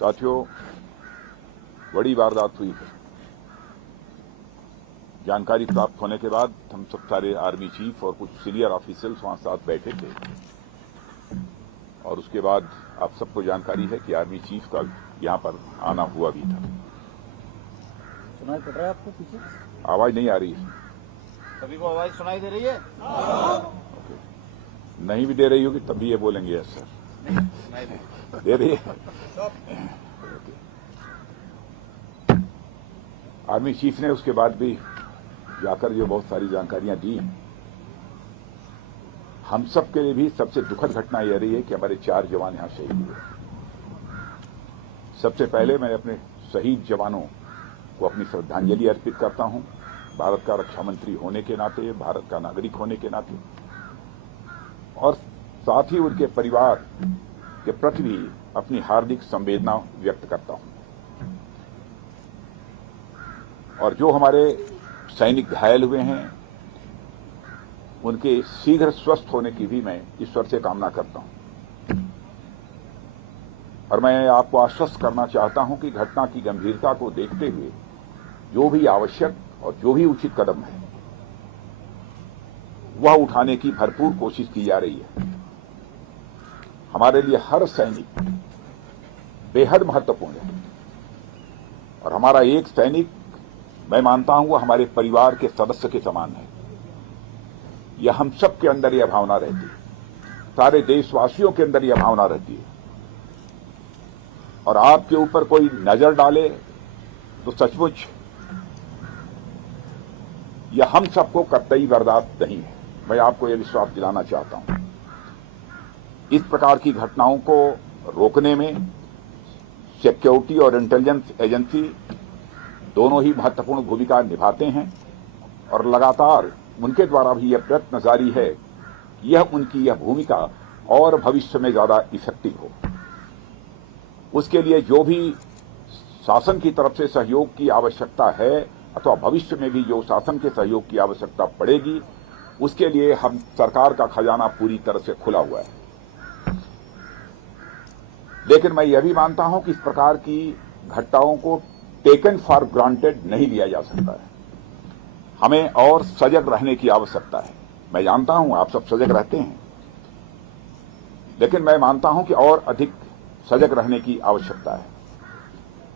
साथियों, बड़ी वारदात हुई है। जानकारी प्राप्त होने के बाद हम सब सारे आर्मी चीफ और कुछ सीनियर ऑफिसर्स वहां साथ बैठे थे और उसके बाद आप सबको जानकारी है कि आर्मी चीफ का यहां पर आना हुआ भी था। सुनाई पड़ रहा है आपको पीछे? आवाज नहीं आ रही है? सभी को आवाज सुनाई दे रही है? ओके। नहीं भी दे रही होगी तब भी ये बोलेंगे यस सर। नहीं दे रही है। आर्मी चीफ ने उसके बाद भी जाकर जो बहुत सारी जानकारियां दी, हम सब के लिए भी सबसे दुखद घटना यह रही है कि हमारे 4 जवान यहां शहीद हुए। सबसे पहले मैं अपने शहीद जवानों को अपनी श्रद्धांजलि अर्पित करता हूं, भारत का रक्षा मंत्री होने के नाते, भारत का नागरिक होने के नाते, और साथ ही उनके परिवार के प्रति भी अपनी हार्दिक संवेदना व्यक्त करता हूं। और जो हमारे सैनिक घायल हुए हैं उनके शीघ्र स्वस्थ होने की भी मैं ईश्वर से कामना करता हूं। और मैं आपको आश्वस्त करना चाहता हूं कि घटना की गंभीरता को देखते हुए जो भी आवश्यक और जो भी उचित कदम है वह उठाने की भरपूर कोशिश की जा रही है। हमारे लिए हर सैनिक बेहद महत्वपूर्ण है और हमारा एक सैनिक, मैं मानता हूं, वह हमारे परिवार के सदस्य के समान है। यह हम सब के अंदर यह भावना रहती है, सारे देशवासियों के अंदर यह भावना रहती है। और आपके ऊपर कोई नजर डाले तो सचमुच यह हम सबको कतई बर्दाश्त नहीं है। मैं आपको यह विश्वास दिलाना चाहता हूं। इस प्रकार की घटनाओं को रोकने में सिक्योरिटी और इंटेलिजेंस एजेंसी दोनों ही महत्वपूर्ण भूमिका निभाते हैं और लगातार उनके द्वारा भी यह प्रयत्न जारी है कि यह उनकी यह भूमिका और भविष्य में ज्यादा इफेक्टिव हो। उसके लिए जो भी शासन की तरफ से सहयोग की आवश्यकता है अथवा भविष्य में भी जो शासन के सहयोग की आवश्यकता पड़ेगी, उसके लिए हम सरकार का खजाना पूरी तरह से खुला हुआ है। लेकिन मैं यह भी मानता हूं कि इस प्रकार की घटनाओं को टेकन फॉर ग्रांटेड नहीं लिया जा सकता है। हमें और सजग रहने की आवश्यकता है। मैं जानता हूं आप सब सजग रहते हैं, लेकिन मैं मानता हूं कि और अधिक सजग रहने की आवश्यकता है।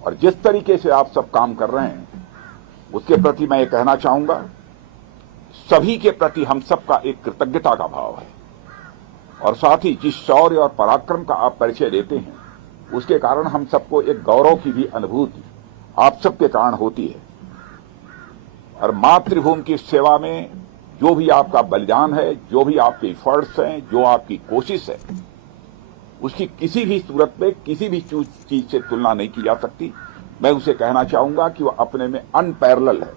और जिस तरीके से आप सब काम कर रहे हैं उसके प्रति मैं ये कहना चाहूंगा, सभी के प्रति हम सबका एक कृतज्ञता का भाव है। और साथ ही जिस शौर्य और पराक्रम का आप परिचय देते हैं उसके कारण हम सबको एक गौरव की भी अनुभूति आप सबके कारण होती है। और मातृभूमि की सेवा में जो भी आपका बलिदान है, जो भी आपके एफर्ट्स हैं, जो आपकी कोशिश है, उसकी किसी भी सूरत में किसी भी चीज से तुलना नहीं की जा सकती। मैं उसे कहना चाहूंगा कि वह अपने में अनपैरेलल है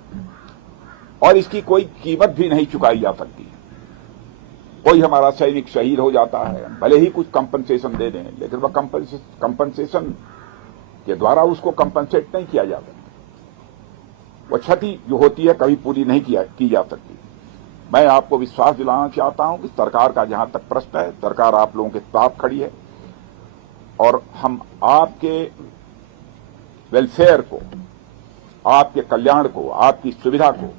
और इसकी कोई कीमत भी नहीं चुकाई जा सकती। कोई हमारा सैनिक शहीद हो जाता है, भले ही कुछ कंपनसेशन दे दें, लेकिन वह कंपनसेशन के द्वारा उसको कंपनसेट नहीं किया जा सकता। वह क्षति जो होती है कभी पूरी नहीं की जा सकती। मैं आपको विश्वास दिलाना चाहता हूं कि सरकार का जहां तक प्रश्न है, सरकार आप लोगों के साथ खड़ी है और हम आपके वेलफेयर को, आपके कल्याण को, आपकी सुविधा को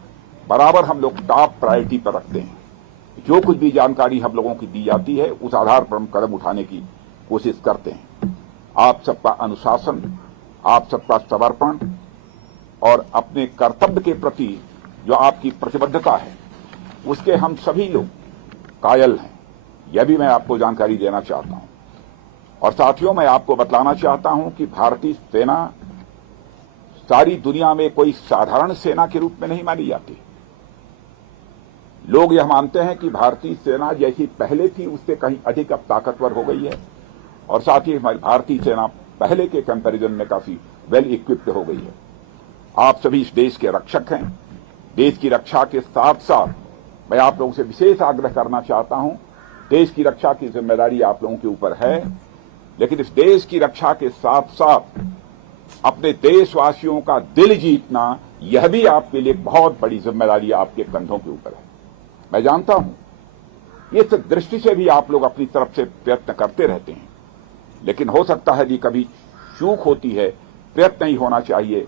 बराबर हम लोग टॉप प्रायोरिटी पर रखते हैं। जो कुछ भी जानकारी हम लोगों की दी जाती है उस आधार पर हम कदम उठाने की कोशिश करते हैं। आप सबका अनुशासन, आप सबका समर्पण और अपने कर्तव्य के प्रति जो आपकी प्रतिबद्धता है उसके हम सभी लोग कायल हैं। यह भी मैं आपको जानकारी देना चाहता हूं। और साथियों, मैं आपको बतलाना चाहता हूं कि भारतीय सेना सारी दुनिया में कोई साधारण सेना के रूप में नहीं मानी जाती। लोग यह मानते हैं कि भारतीय सेना जैसी पहले थी उससे कहीं अधिक अब ताकतवर हो गई है और साथ ही हमारी भारतीय सेना पहले के कंपैरिजन में काफी वेल इक्विप्ड हो गई है। आप सभी इस देश के रक्षक हैं। देश की रक्षा के साथ साथ मैं आप लोगों से विशेष आग्रह करना चाहता हूं, देश की रक्षा की जिम्मेदारी आप लोगों के ऊपर है, लेकिन इस देश की रक्षा के साथ साथ अपने देशवासियों का दिल जीतना यह भी आपके लिए बहुत बड़ी जिम्मेदारी आपके कंधों के ऊपर है। मैं जानता हूं इस दृष्टि से भी आप लोग अपनी तरफ से प्रयत्न करते रहते हैं, लेकिन हो सकता है कि कभी चूक होती है, प्रयत्न ही होना चाहिए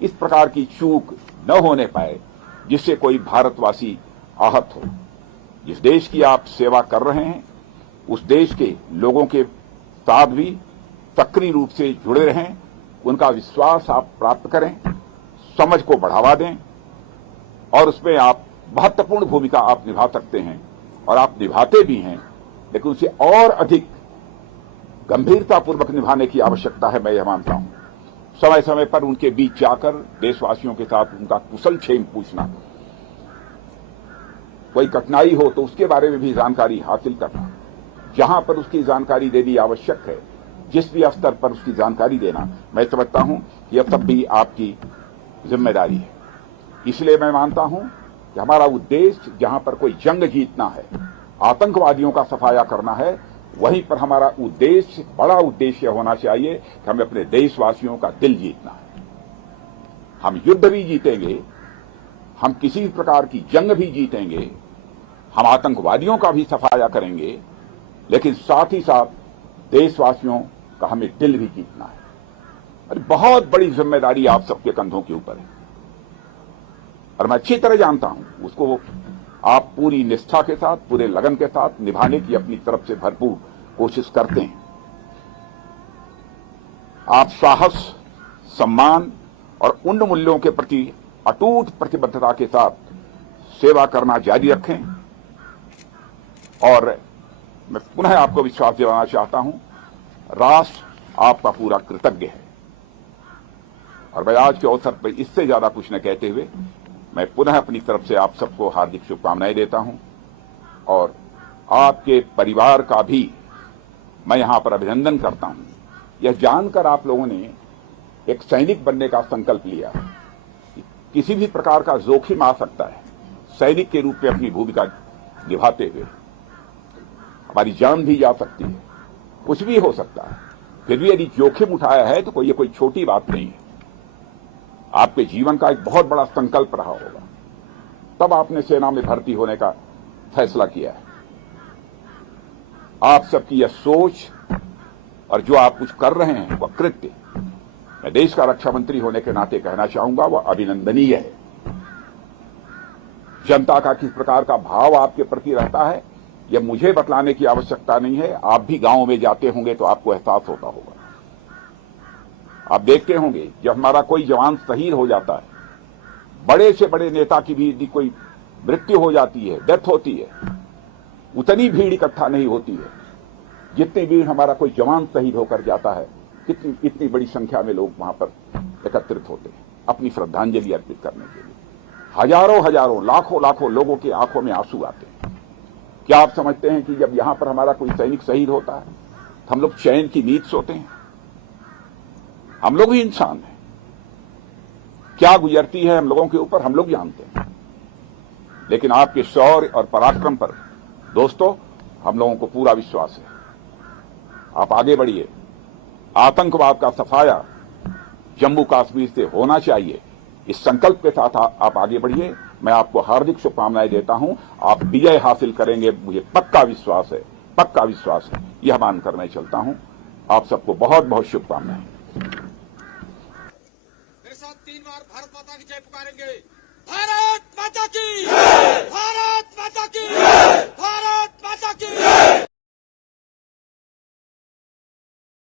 इस प्रकार की चूक न होने पाए जिससे कोई भारतवासी आहत हो। जिस देश की आप सेवा कर रहे हैं उस देश के लोगों के साथ भी सक्रिय रूप से जुड़े रहें, उनका विश्वास आप प्राप्त करें, समझ को बढ़ावा दें और उसमें आप महत्वपूर्ण भूमिका आप निभा सकते हैं और आप निभाते भी हैं, लेकिन उसे और अधिक गंभीरतापूर्वक निभाने की आवश्यकता है। मैं यह मानता हूं समय समय पर उनके बीच जाकर देशवासियों के साथ उनका कुशल क्षेम पूछना, कोई कठिनाई हो तो उसके बारे में भी जानकारी हासिल करना, जहां पर उसकी जानकारी देनी आवश्यक है, जिस भी स्तर पर उसकी जानकारी देना, मैं समझता हूं यह सब भी आपकी जिम्मेदारी है। इसलिए मैं मानता हूं कि हमारा उद्देश्य जहां पर कोई जंग जीतना है, आतंकवादियों का सफाया करना है, वहीं पर हमारा उद्देश्य, बड़ा उद्देश्य होना चाहिए कि हमें अपने देशवासियों का दिल जीतना है। हम युद्ध भी जीतेंगे, हम किसी भी प्रकार की जंग भी जीतेंगे, हम आतंकवादियों का भी सफाया करेंगे, लेकिन साथ ही साथ देशवासियों का हमें दिल भी जीतना है। और बहुत बड़ी जिम्मेदारी आप सबके कंधों के ऊपर है और मैं अच्छी तरह जानता हूं उसको आप पूरी निष्ठा के साथ, पूरे लगन के साथ निभाने की अपनी तरफ से भरपूर कोशिश करते हैं। आप साहस, सम्मान और उन मूल्यों के प्रति अटूट प्रतिबद्धता के साथ सेवा करना जारी रखें और मैं पुनः आपको विश्वास दिलाना चाहता हूं, राष्ट्र आपका पूरा कृतज्ञ है। और मैं आज के अवसर पर इससे ज्यादा कुछ न कहते हुए मैं पुनः अपनी तरफ से आप सबको हार्दिक शुभकामनाएं देता हूं और आपके परिवार का भी मैं यहां पर अभिनंदन करता हूं। यह जानकर आप लोगों ने एक सैनिक बनने का संकल्प लिया। किसी भी प्रकार का जोखिम आ सकता है, सैनिक के रूप में अपनी भूमिका निभाते हुए हमारी जान भी जा सकती है, कुछ भी हो सकता है। फिर भी यदि जोखिम उठाया है तो ये कोई छोटी बात नहीं है, आपके जीवन का एक बहुत बड़ा संकल्प रहा होगा, तब आपने सेना में भर्ती होने का फैसला किया है। आप सबकी यह सोच और जो आप कुछ कर रहे हैं वह कृत्य, मैं देश का रक्षा मंत्री होने के नाते कहना चाहूंगा, वह अभिनंदनीय है। जनता का किस प्रकार का भाव आपके प्रति रहता है यह मुझे बतलाने की आवश्यकता नहीं है। आप भी गांव में जाते होंगे तो आपको एहसास होता होगा। आप देखते होंगे जब हमारा कोई जवान शहीद हो जाता है, बड़े से बड़े नेता की भी यदि कोई मृत्यु हो जाती है, डेथ होती है, उतनी भीड़ इकट्ठा नहीं होती है जितनी भीड़ हमारा कोई जवान शहीद होकर जाता है। इतनी बड़ी संख्या में लोग वहां पर एकत्रित होते हैं अपनी श्रद्धांजलि अर्पित करने के लिए। हजारों हजारों, लाखों लाखों लोगों की आंखों में आंसू आते हैं। क्या आप समझते हैं कि जब यहां पर हमारा कोई सैनिक शहीद होता है तो हम लोग चैन की नींद सोते हैं? हम लोग भी इंसान हैं, क्या गुजरती है हम लोगों के ऊपर हम लोग जानते हैं। लेकिन आपके शौर्य और पराक्रम पर दोस्तों हम लोगों को पूरा विश्वास है। आप आगे बढ़िए, आतंकवाद का सफाया जम्मू कश्मीर से होना चाहिए, इस संकल्प के साथ आप आगे बढ़िए। मैं आपको हार्दिक शुभकामनाएं देता हूं, आप विजय हासिल करेंगे, मुझे पक्का विश्वास है, पक्का विश्वास है। यह मानकर मैं चलता हूं। आप सबको बहुत बहुत शुभकामनाएं। मेरे साथ 3 बार भारत माता की जय पुकारेंगे। भारत माता की, भारत माता की, भारत माता की।